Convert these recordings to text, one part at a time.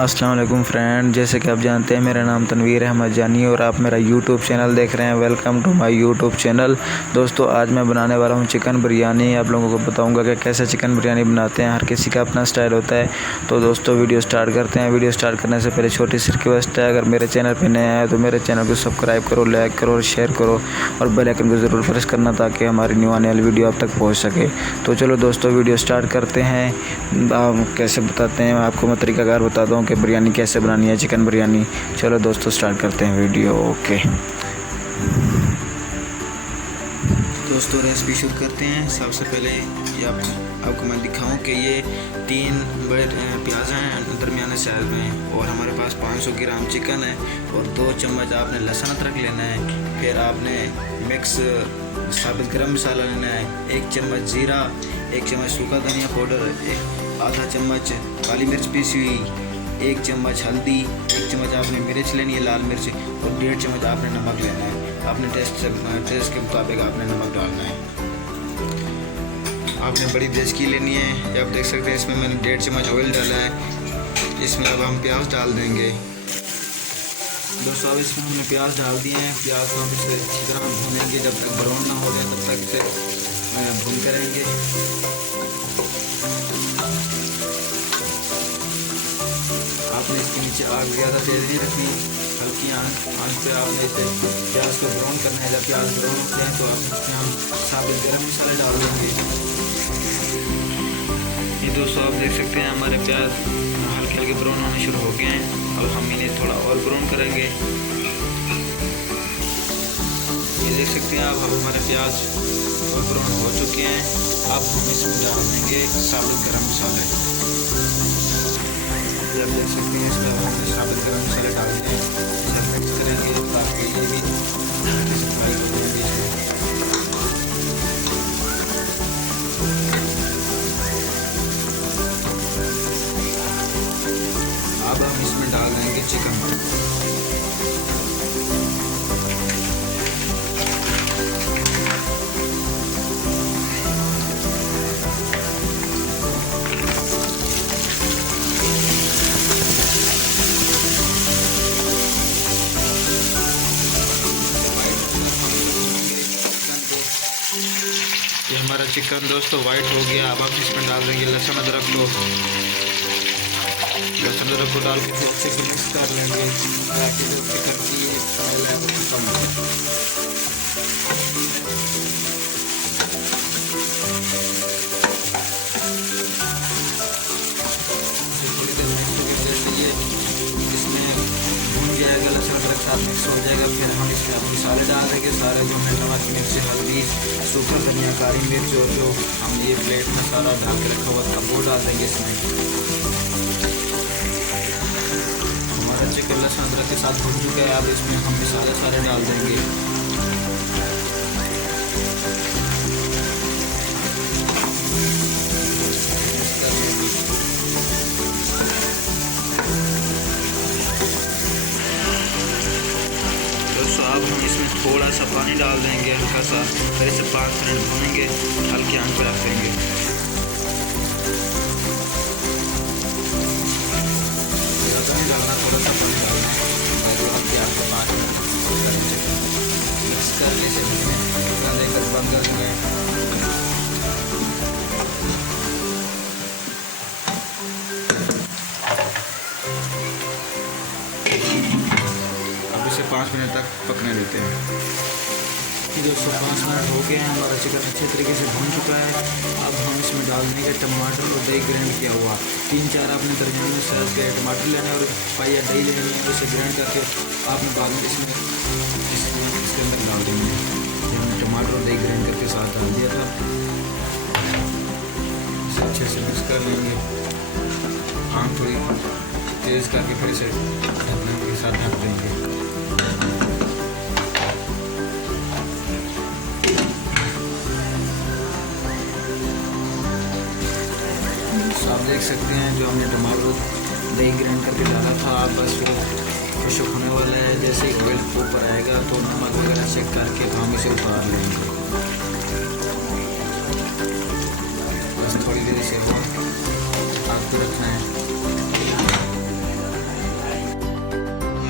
अस्सलाम वालेकुम फ्रेंड, जैसे कि आप जानते हैं मेरा नाम तनवीर अहमद जानी और आप मेरा यूट्यूब चैनल देख रहे हैं। Welcome to my YouTube channel. दोस्तों, आज मैं बनाने वाला हूं चिकन बिरयानी। आप लोगों को बताऊंगा कि कैसे चिकन बिरयानी बनाते हैं। हर किसी का अपना स्टाइल होता है। तो दोस्तों, वीडियो स्टार्ट करते हैं। वीडियो स्टार्ट करने से पहले छोटी सी रिक्वेस्ट है, अगर मेरे चैनल पर नया है तो मेरे चैनल को सब्सक्राइब करो, लाइक करो और शेयर करो और बेल आइकन को ज़रूर प्रेस करना ताकि हमारी न्यू आने वाली वीडियो आप तक पहुँच सके। तो चलो दोस्तों, वीडियो स्टार्ट करते हैं। कैसे बताते हैं, आपको मैं तरीकाकार बता दूँ कि बिरयानी कैसे बनानी है, चिकन बिरयानी। चलो दोस्तों, स्टार्ट करते हैं वीडियो। ओके दोस्तों, रेसिपी शुरू करते हैं। सबसे पहले ये आपको मैं दिखाऊं कि ये 3 बड़े प्याज हैं दरमियाने साइज में, और हमारे पास 500 ग्राम चिकन है और 2 चम्मच आपने लहसुन अदरक लेना है। फिर आपने मिक्स साबित गरम मसाला लेना है, 1 चम्मच ज़ीरा, 1 चम्मच सूखा धनिया पाउडर, आधा चम्मच काली मिर्च पीसी हुई, 1 चम्मच हल्दी, 1 चम्मच आपने मिर्च लेनी है लाल मिर्च, और 1.5 चम्मच आपने नमक लेना है। अपने टेस्ट के मुताबिक आपने नमक डालना है। आपने बड़ी देशकी लेनी है। ये आप देख सकते हैं, इसमें मैंने 1.5 चम्मच ऑयल डाला है। इसमें अब हम प्याज डाल देंगे। दोस्तों, अब इसमें हमने प्याज डाल दिए हैं। प्याज को हम इसे अच्छी तरह भूनेंगे, जब तक ब्राउन ना हो जाए तब तक इसे भून करेंगे। आपने इसके नीचे आग ज़्यादा तेज़ नहीं रखनी, हल्की आंच पे आपने इसे प्याज को ब्राउन करना है। जब प्याज ब्राउन हो जाए तो आप इसमें हम साबित गरम मसाले डाल देंगे। ये दोस्तों, आप देख सकते हैं हमारे प्याज हल्के हल्के ब्राउन होने शुरू हो गए हैं। अब हम इन्हें थोड़ा और ब्राउन करेंगे। ये देख सकते हैं आप, हमारे प्याज और ब्राउन हो चुके हैं। अब हम इसमें डाल देंगे साबित गरम मसाले। आप देख सकते हैं, इसमें हमने साबित गरम मसाले डाल दिए। इसे मिक्स करेंगे ताकि ये भी फ्राई हो जाएगी। अब हम इसमें डाल देंगे चिकन। ये हमारा चिकन दोस्तों वाइट हो गया। अब हम इसमें डाल देंगे लहसुन अदरक को। लहसुन अदरक को डाल के अच्छे से मिक्स कर लेंगे ताकि जो चिकन की स्मेल है वो खत्म हो जाए। थोड़ी देर मिक्स होगी, जैसे ये इसमें भून जाएगा, लहसुन अदरक साथ मिक्स हो जाएगा, फिर हम इसमें अब मसाले डाल देंगे सारे, जो हमने नमक, मिर्च, हल्दी, सूखा धनिया, काली मिर्च और जो हमने ये प्लेट में सारा ढक के रखा हुआ था वो डाल देंगे इसमें। हमारा चिकन लहसुन अदरक के साथ भून चुका है। अब इसमें हम मसाले सारे डाल देंगे। दोस्तों, अब हम इसमें थोड़ा सा पानी डाल देंगे, हल्का सा, फिर इसे 5 मिनट भूनेंगे, हल्की आंच पर रख देंगे। ज़्यादा नहीं डालना, थोड़ा सा पानी डालना है। आपके यहाँ पे 5 मिनट मिक्स कर ले से देकर बंद कर देंगे। अब इसे 5 मिनट तक पकने देते हैं। दोस्तों, 5 मिनट हो गए हैं। हमारा चिकन अच्छे तरीके से भून चुका है। अब हम इसमें डाल देंगे टमाटर और दही ग्राइंड किया हुआ। 3-4 आपने दरमियाने साइज के टमाटर लेने और पाइया दही लेनी है। उसे ग्राइंड करके आपने बाद में इसके अंदर डाल देंगे। हमने टमाटर और दही ग्राइंड करके साथ डाल दिया था। इसे अच्छे से मिक्स कर लेंगे। आँच थोड़ी तेज़ करके फिर इसे ढकने के साथ ढक देंगे। आप देख सकते हैं, जो हमने टमाटर दही ग्राइंड करके डाला था, आप बस फिर खुश्क होने वाला है। जैसे ही ऑयल ऊपर आएगा तो नमक वगैरह चेक करके हम इसे उतार लेंगे। बस थोड़ी देर से और आग पे रखना है।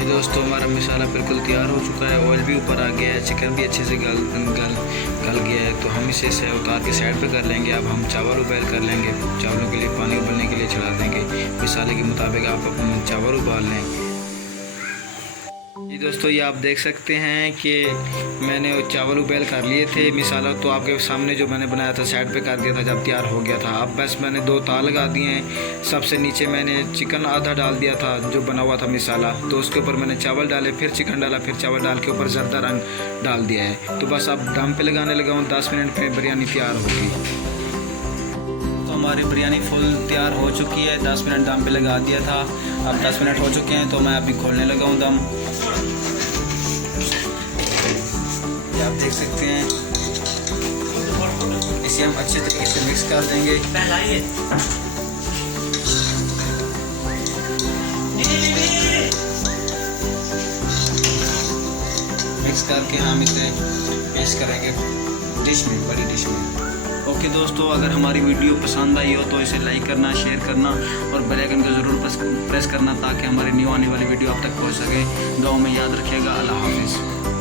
ये दोस्तों हमारा मसाला बिल्कुल तैयार हो चुका है, ऑयल भी ऊपर आ गया है, चिकन भी अच्छे से गल गया है। तो हम इसे उतार के साइड पे कर लेंगे। अब हम चावल उबाल कर लेंगे। चावलों के लिए पानी उबलने के लिए चढ़ा देंगे। मसाले के मुताबिक आप अपने चावल उबाल लें। ये दोस्तों ये आप देख सकते हैं कि मैंने चावल उबाल कर लिए थे। मसाला तो आपके सामने जो मैंने बनाया था साइड पे कर दिया था जब तैयार हो गया था। अब बस मैंने 2 ताल लगा दिए हैं। सबसे नीचे मैंने चिकन आधा डाल दिया था जो बना हुआ था मसाला, तो उसके ऊपर मैंने चावल डाले, फिर चिकन डाला, फिर चावल डाल के ऊपर जर्दा रंग डाल दिया है। तो बस अब दम पे लगाने लगा हूँ। 10 मिनट में बिरयानी तैयार होगी। तो हमारी बिरयानी फुल तैयार हो चुकी है। 10 मिनट दम पे लगा दिया था। अब 10 मिनट हो चुके हैं तो मैं अभी खोलने लगा हूँ दम। ये आप देख सकते हैं। इसे हम अच्छे तरीके से मिक्स कर देंगे। मिक्स करके हम इसे पेश करेंगे डिश में, बड़ी डिश में। ओके दोस्तों, अगर हमारी वीडियो पसंद आई हो तो इसे लाइक करना, शेयर करना और बेल आइकन को ज़रूर प्रेस करना ताकि हमारी न्यू आने वाली वीडियो आप तक पहुंच सके। दुआ में याद रखिएगा। अल्लाह हाफिज़।